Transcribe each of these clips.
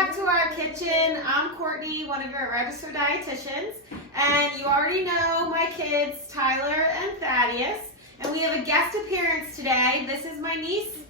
back to our kitchen. I'm Courtney, one of your registered dietitians, and you already know my kids, Tyler and Thaddeus, and we have a guest appearance today. This is my niece,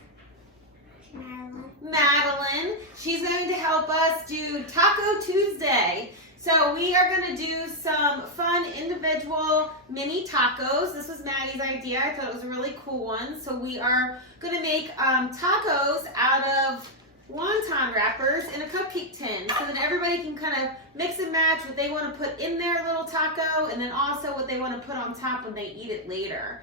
Madeline. She's going to help us do Taco Tuesday. So we are going to do some fun individual mini tacos. This was Maddie's idea. I thought it was a really cool one. So we are going to make tacos out of wonton wrappers in a cupcake tin, so that everybody can kind of mix and match what they want to put in their little taco, and then also what they want to put on top when they eat it later.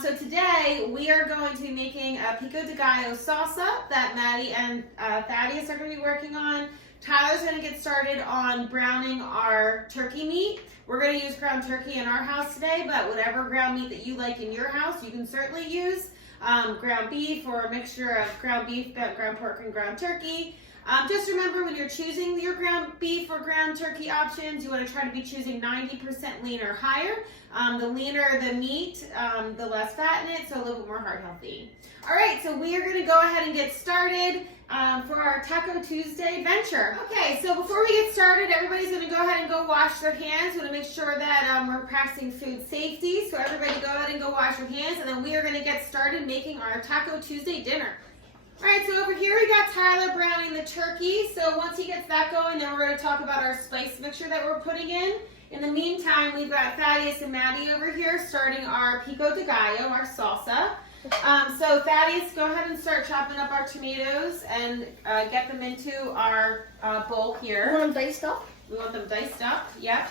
So today we are going to be making a pico de gallo salsa that Maddie and Thaddeus are going to be working on. Tyler's going to get started on browning our turkey meat. We're going to use ground turkey in our house today, but whatever ground meat that you like in your house, you can certainly use. Ground beef or a mixture of ground beef, ground pork, and ground turkey. Just remember, when you're choosing your ground beef or ground turkey options, you want to try to be choosing 90% lean or higher. The leaner the meat, the less fat in it, so a little bit more heart healthy. All right, so we are going to go ahead and get started for our Taco Tuesday venture. Okay, so before we get started, everybody's going to go ahead and go wash their hands. We want to make sure that we're practicing food safety, so everybody go ahead and go wash your hands, and then we are going to get started making our Taco Tuesday dinner. All right, so over here we got Tyler browning the turkey. So once he gets that going, then we're going to talk about our spice mixture that we're putting in. In the meantime, we've got Thaddeus and Maddie over here starting our pico de gallo, our salsa. So Thaddeus, go ahead and start chopping up our tomatoes and get them into our bowl here. You want them diced up? We want them diced up, yep.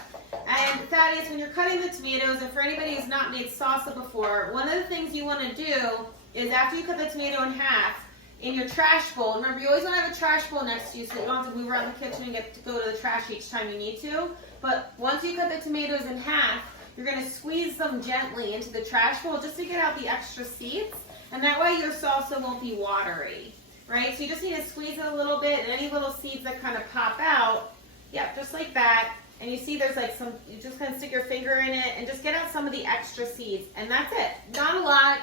And Thaddeus, when you're cutting the tomatoes, and for anybody who's not made salsa before, one of the things you want to do is after you cut the tomato in half, in your trash bowl, remember you always want to have a trash bowl next to you so that you don't have to move around the kitchen and get to go to the trash each time you need to. But once you cut the tomatoes in half, you're going to squeeze them gently into the trash bowl just to get out the extra seeds, and that way your salsa won't be watery, right? So you just need to squeeze it a little bit, and any little seeds that kind of pop out, yep, just like that. And you see there's like some, you just kind of stick your finger in it and just get out some of the extra seeds, and that's it. Not a lot.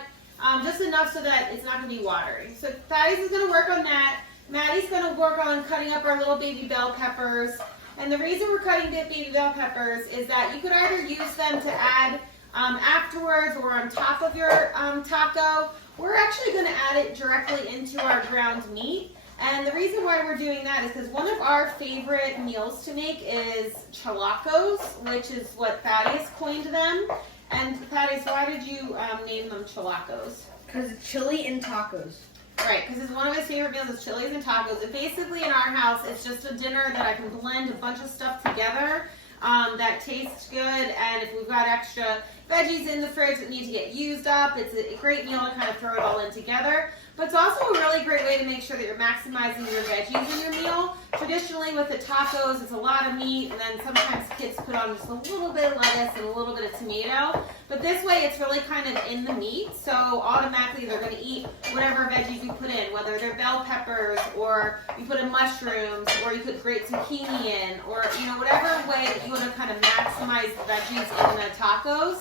Just enough so that it's not going to be watery. So Thaddeus is going to work on that. Maddie's going to work on cutting up our little baby bell peppers. And the reason we're cutting the baby bell peppers is that you could either use them to add afterwards or on top of your taco. We're actually going to add it directly into our ground meat. And the reason why we're doing that is because one of our favorite meals to make is chalacos, which is what Thaddeus coined them. And Thaddeus, why did you name them chalacos? Because it's chili and tacos. Right, because it's one of his favorite meals is chilies and tacos. And basically in our house, it's just a dinner that I can blend a bunch of stuff together that tastes good. And if we've got extra veggies in the fridge that need to get used up, it's a great meal to kind of throw it all in together. But it's also a really great way to make sure that you're maximizing your veggies in your meal. Traditionally with the tacos, it's a lot of meat, and then sometimes kids put on just a little bit of lettuce and a little bit of tomato. But this way it's really kind of in the meat, so automatically they're going to eat whatever veggies you put in, whether they're bell peppers, or you put in mushrooms, or you put great zucchini in, or whatever way that you want to kind of maximize the veggies in the tacos,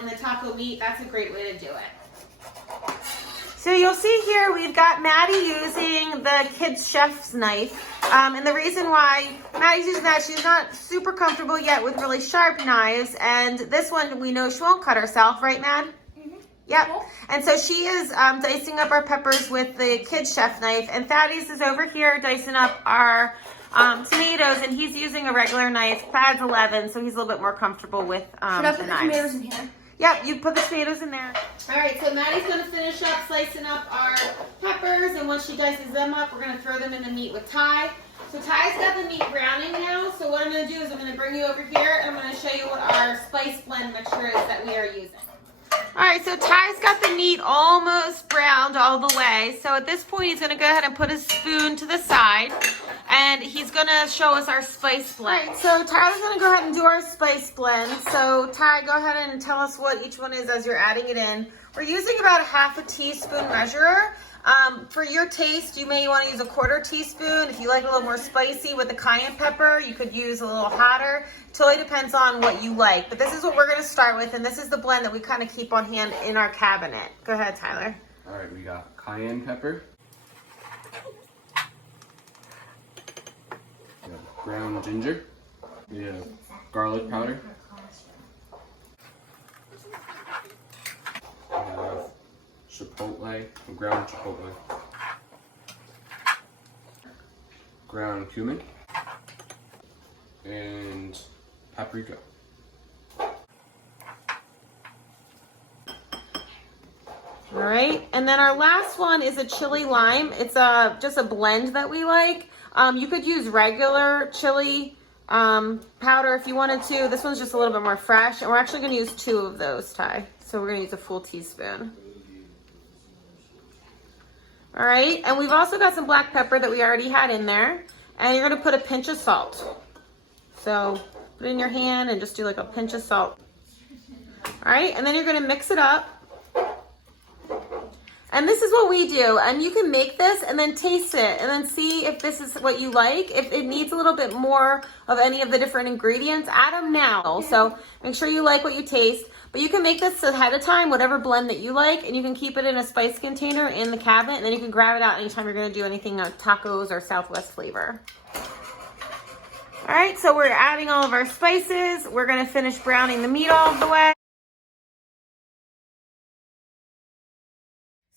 in the taco meat. That's a great way to do it. So you'll see here we've got Maddie using the kid's chef's knife. And the reason why Maddie's using that, she's not super comfortable yet with really sharp knives. And this one, we know she won't cut herself, right, Mad? Mm-hmm. Yep. And so she is dicing up our peppers with the kid's chef knife. And Thaddeus is over here dicing up our tomatoes, and he's using a regular knife. Thad's 11, so he's a little bit more comfortable with the knives. Should I put the tomatoes in here? Yep, you put the tomatoes in there. All right, so Maddie's going to finish up slicing up our peppers, and once she dices them up, we're going to throw them in the meat with Ty. So Ty's got the meat browning now, so what I'm going to do is I'm going to bring you over here, and I'm going to show you what our spice blend mixture is that we are using. All right, so Ty's got the meat almost browned all the way. So at this point, he's going to go ahead and put his spoon to the side, and he's going to show us our spice blend. All right, so Tyler's going to go ahead and do our spice blend. So Ty, go ahead and tell us what each one is as you're adding it in. We're using about a half a teaspoon measurer. For your taste, you may want to use a 1/4 teaspoon. If you like a little more spicy with the cayenne pepper, you could use a little hotter. Totally depends on what you like. But this is what we're going to start with, and this is the blend that we kind of keep on hand in our cabinet. Go ahead, Tyler. All right, we got cayenne pepper, ground ginger. We have garlic powder. We have chipotle, ground chipotle. Ground cumin. And paprika. All right, and then our last one is a chili lime. It's just a blend that we like. You could use regular chili powder if you wanted to. This one's just a little bit more fresh, and we're actually going to use 2 of those, Ty. So we're going to use a full teaspoon. All right, and we've also got some black pepper that we already had in there, and you're going to put a pinch of salt. So put it in your hand and just do like a pinch of salt. All right, and then you're going to mix it up. And this is what we do, and you can make this and then taste it and then see if this is what you like. If it needs a little bit more of any of the different ingredients, add them now. So make sure you like what you taste, but you can make this ahead of time, whatever blend that you like, and you can keep it in a spice container in the cabinet, and then you can grab it out anytime you're gonna do anything like tacos or Southwest flavor. All right, so we're adding all of our spices. We're gonna finish browning the meat all of the way.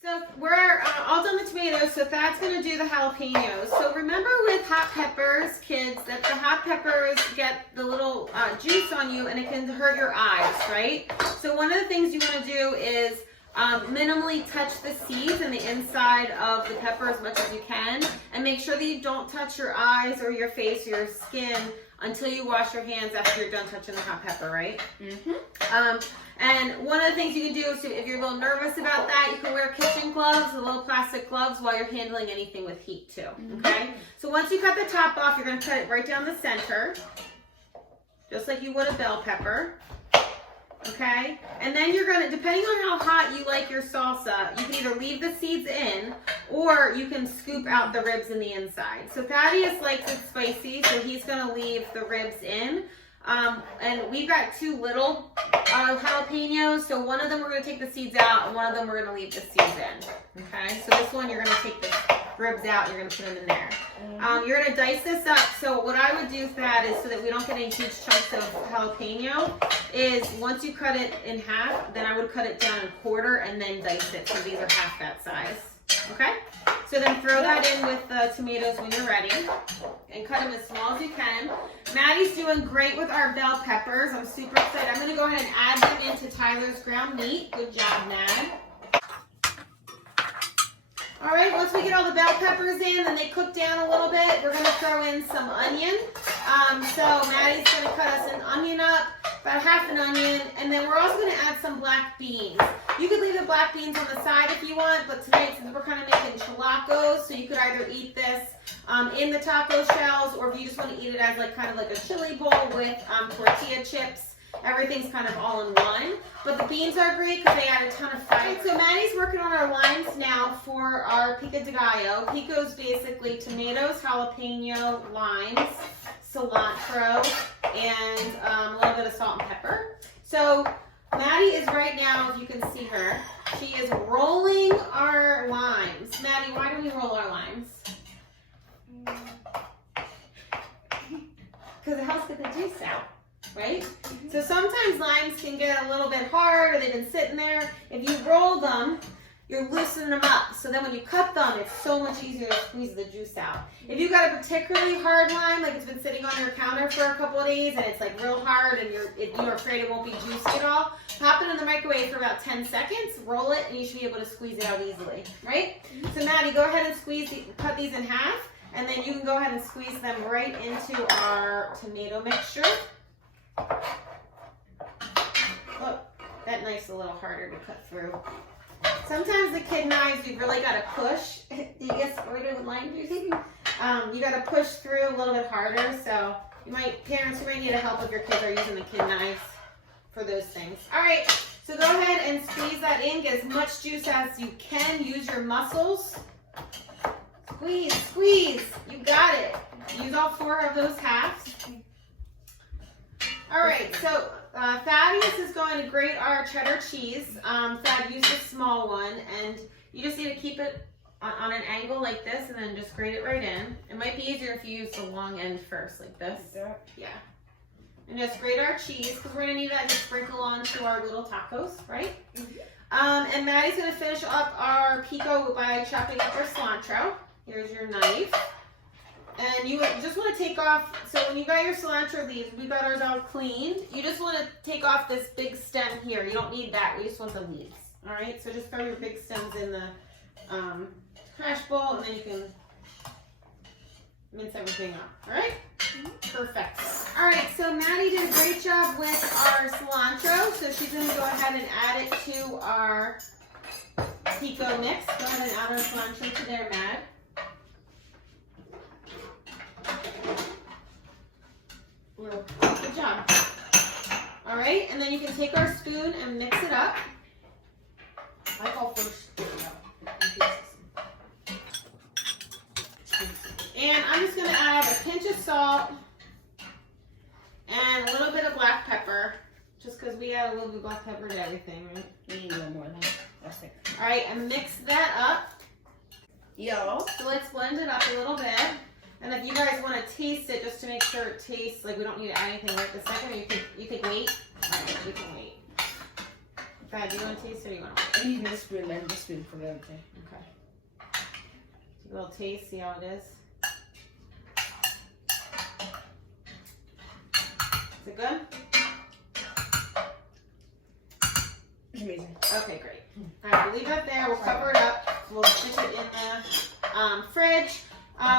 So we're all done the tomatoes, so Thad's going to do the jalapenos. So remember with hot peppers, kids, that the hot peppers get the little juice on you and it can hurt your eyes, right? So one of the things you want to do is minimally touch the seeds and the inside of the pepper as much as you can, and make sure that you don't touch your eyes or your face or your skin until you wash your hands after you're done touching the hot pepper, right? And one of the things you can do is, if you're a little nervous about that, you can wear kitchen gloves, the little plastic gloves, while you're handling anything with heat too, okay? So once you cut the top off, you're gonna cut it right down the center, just like you would a bell pepper, okay? And then you're gonna, depending on how hot you like your salsa, you can either leave the seeds in, or you can scoop out the ribs in the inside. So Thaddeus likes it spicy, so he's gonna leave the ribs in. And we've got 2 little jalapenos, so one of them we're going to take the seeds out, and one of them we're going to leave the seeds in. Okay, so this one you're going to take the ribs out, and you're going to put them in there. You're going to dice this up. So what I would do for that is, so that we don't get any huge chunks of jalapeno, is once you cut it in half, then I would cut it down a quarter and then dice it. So these are half that size. Okay? So then throw that in with the tomatoes when you're ready, and cut them as small as you can. Maddie's doing great with our bell peppers. I'm super excited. I'm going to go ahead and add them into Tyler's ground meat. Good job, Mad. All right, once we get all the bell peppers in, then they cook down a little bit, we're going to throw in some onion. So Maddie's going to cut us an onion up, about half an onion, and then we're also going to add some black beans. You could leave the black beans on the side if you want, but tonight, since we're kind of making chilacos, so you could either eat this in the taco shells, or if you just want to eat it as like kind of like a chili bowl with tortilla chips. Everything's kind of all in one, but the beans are great because they add a ton of fiber. So Maddie's working on our limes now for our pico de gallo. Pico is basically tomatoes, jalapeno, limes, cilantro, and a little bit of salt and pepper. So Maddie is right now, if you can see her, she is rolling our limes. Maddie, why do we roll our limes? Because it helps get the juice out. Right? So sometimes limes can get a little bit hard, or they've been sitting there. If you roll them, you're loosening them up. So then when you cut them, it's so much easier to squeeze the juice out. If you've got a particularly hard lime, like it's been sitting on your counter for a couple of days and it's like real hard and you're afraid it won't be juicy at all, pop it in the microwave for about 10 seconds, roll it, and you should be able to squeeze it out easily. Right? So Maddie, go ahead and cut these in half, and then you can go ahead and squeeze them right into our tomato mixture. Look, that knife's a little harder to cut through. Sometimes the kid knives, you've really got to push. Do you get started with lime juicing? You got to push through a little bit harder. So parents, you might need help if your kids are using the kid knives for those things. All right, so go ahead and squeeze that in. Get as much juice as you can. Use your muscles. Squeeze, squeeze. You got it. Use all 4 of those halves. All right, so Thaddeus is going to grate our cheddar cheese. Thad used a small one, and you just need to keep it on an angle like this, and then just grate it right in. It might be easier if you use the long end first, like this. Yeah. And just grate our cheese, because we're gonna need that to sprinkle onto our little tacos, right? And Maddie's gonna finish up our pico by chopping up our cilantro. Here's your knife. And you just want to take off, so when you got your cilantro leaves, we got ours all cleaned. You just want to take off this big stem here. You don't need that, we just want the leaves. All right, so just throw your big stems in the trash bowl, and then you can mince everything up, all right? Perfect. All right, so Maddie did a great job with our cilantro, so she's gonna go ahead and add it to our pico mix. Go ahead and add our cilantro to there, Mad. Good job. All right, and then you can take our spoon and mix it up. I call first. And I'm just gonna add a pinch of salt and a little bit of black pepper, just because we add a little bit of black pepper to everything, right? We need a little more than that. That's it. All right, and mix that up. Yo. So let's blend it up a little bit. And if you guys want to taste it, just to make sure it tastes like we don't need to add anything right this second, you could wait. All right, we can wait. Brad, do you want to taste it or you want to wait? I'm using this spoon and this spoon for everything. Okay. Take a little taste, see how it is. Is it good? It's amazing. Okay, great. All right, we'll leave it there. We'll cover it up. We'll stick it in the fridge.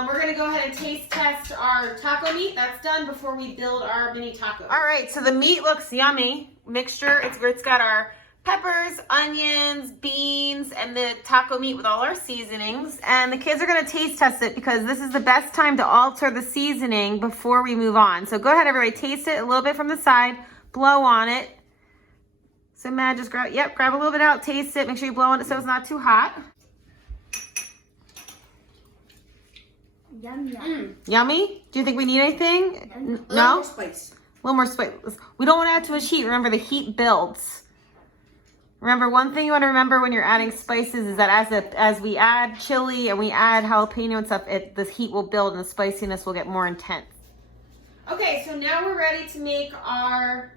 We're going to go ahead and taste test our taco meat. That's done before we build our mini tacos. All right, so the meat looks yummy. Mixture, it's got our peppers, onions, beans, and the taco meat with all our seasonings. And the kids are going to taste test it because this is the best time to alter the seasoning before we move on. So go ahead, everybody, taste it a little bit from the side, blow on it. So Matt, just grab a little bit out, taste it, make sure you blow on it so it's not too hot. Yum, yum. Yummy? Do you think we need anything? A little No? more spice. A little more spice. We don't want to add too much heat. Remember, the heat builds. Remember, one thing you want to remember when you're adding spices is that as we add chili and we add jalapeno and stuff, the heat will build and the spiciness will get more intense. Okay, so now we're ready to make our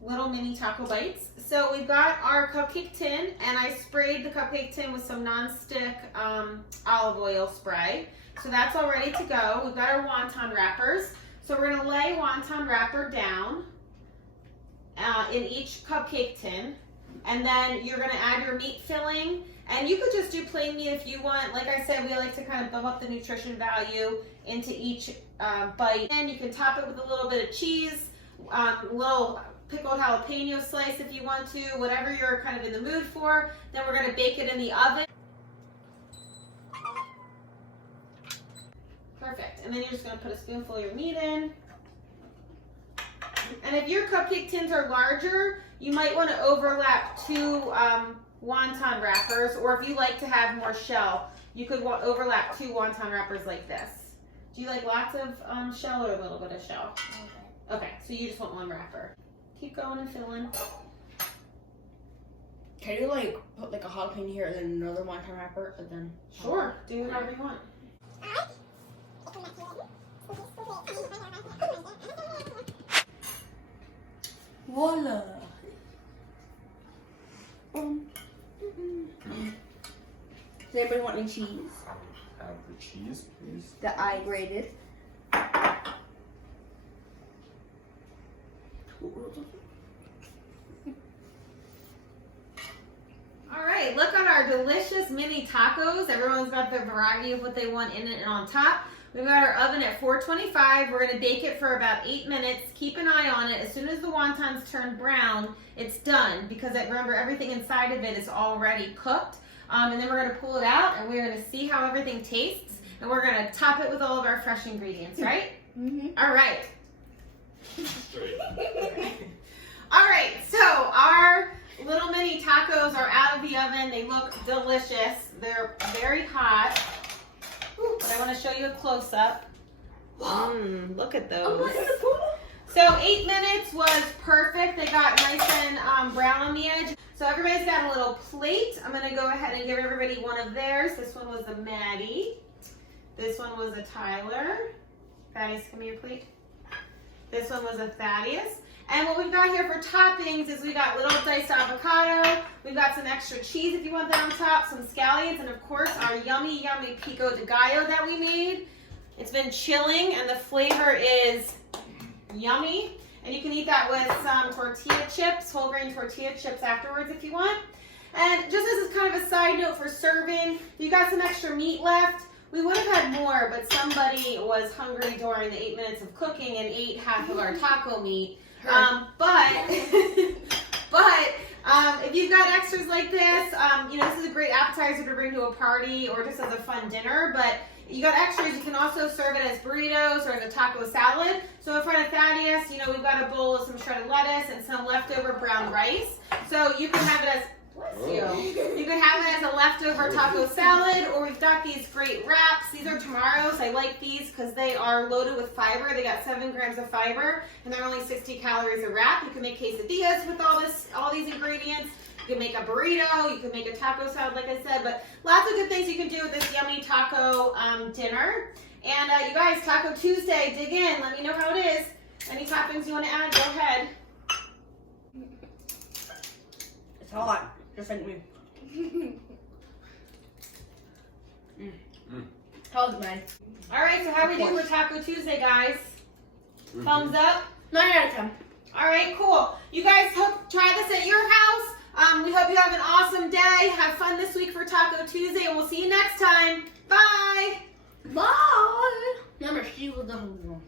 little mini taco bites. So we've got our cupcake tin, and I sprayed the cupcake tin with some non-stick olive oil spray. So that's all ready to go. We've got our wonton wrappers. So we're gonna lay wonton wrapper down in each cupcake tin. And then you're gonna add your meat filling. And you could just do plain meat if you want. Like I said, we like to kind of bump up the nutrition value into each bite. And you can top it with a little bit of cheese, little pickled jalapeno slice if you want to, whatever you're kind of in the mood for. Then we're gonna bake it in the oven. Perfect. And then you're just going to put a spoonful of your meat in. And if your cupcake tins are larger, you might want to overlap 2 wonton wrappers, or if you like to have more shell, you could overlap 2 wonton wrappers like this. Do you like lots of shell or a little bit of shell? Okay, so you just want 1 wrapper. Keep going and filling. Can you like put like a jalapeno here and then another wonton wrapper and then? Sure, do whatever you want. Voila. Does anybody want any cheese? Have the cheese, please. That I grated. All right, look at our delicious mini tacos. Everyone's got their variety of what they want in it and on top. We've got our oven at 425. We're gonna bake it for about 8 minutes. Keep an eye on it. As soon as the wontons turn brown, it's done, because remember, everything inside of it is already cooked. And then we're gonna pull it out and we're gonna see how everything tastes. And we're gonna top it with all of our fresh ingredients, right? Mm-hmm. All right. All right, so our little mini tacos are out of the oven. They look delicious. They're very hot. But I want to show you a close-up. Look at those. So 8 minutes was perfect. They got nice and brown on the edge. So everybody's got a little plate. I'm gonna go ahead and give everybody one of theirs. This one was a Maddie. This one was a Tyler. Thaddeus, come here, please. This one was a Thaddeus. And what we've got here for toppings is we got little diced avocado. We've got some extra cheese if you want that on top, some scallions, and of course our yummy, yummy pico de gallo that we made. It's been chilling and the flavor is yummy. And you can eat that with some tortilla chips, whole grain tortilla chips afterwards if you want. And just as kind of a side note for serving, you got some extra meat left. We would have had more, but somebody was hungry during the 8 minutes of cooking and ate half of our taco meat. If you've got extras like this, this is a great appetizer to bring to a party or just as a fun dinner. But you got extras, you can also serve it as burritos or as a taco salad. So in front of Thaddeus, we've got a bowl of some shredded lettuce and some leftover brown rice. So you can have it as You can have it as a leftover taco salad, or we've got these great wraps. These are Tomorrow's. I like these because they are loaded with fiber. They got 7 grams of fiber, and they're only 60 calories a wrap. You can make quesadillas with all these ingredients. You can make a burrito. You can make a taco salad, like I said. But lots of good things you can do with this yummy taco dinner. And you guys, Taco Tuesday, dig in. Let me know how it is. Any toppings you want to add, go ahead. It's hot. Just like me. How's it, man? All right, so how are we doing with Taco Tuesday, guys? Thumbs up? 9 out of 10. All right, cool. You guys try this at your house. We hope you have an awesome day. Have fun this week for Taco Tuesday, and we'll see you next time. Bye. Bye. Remember, she was the hungry one.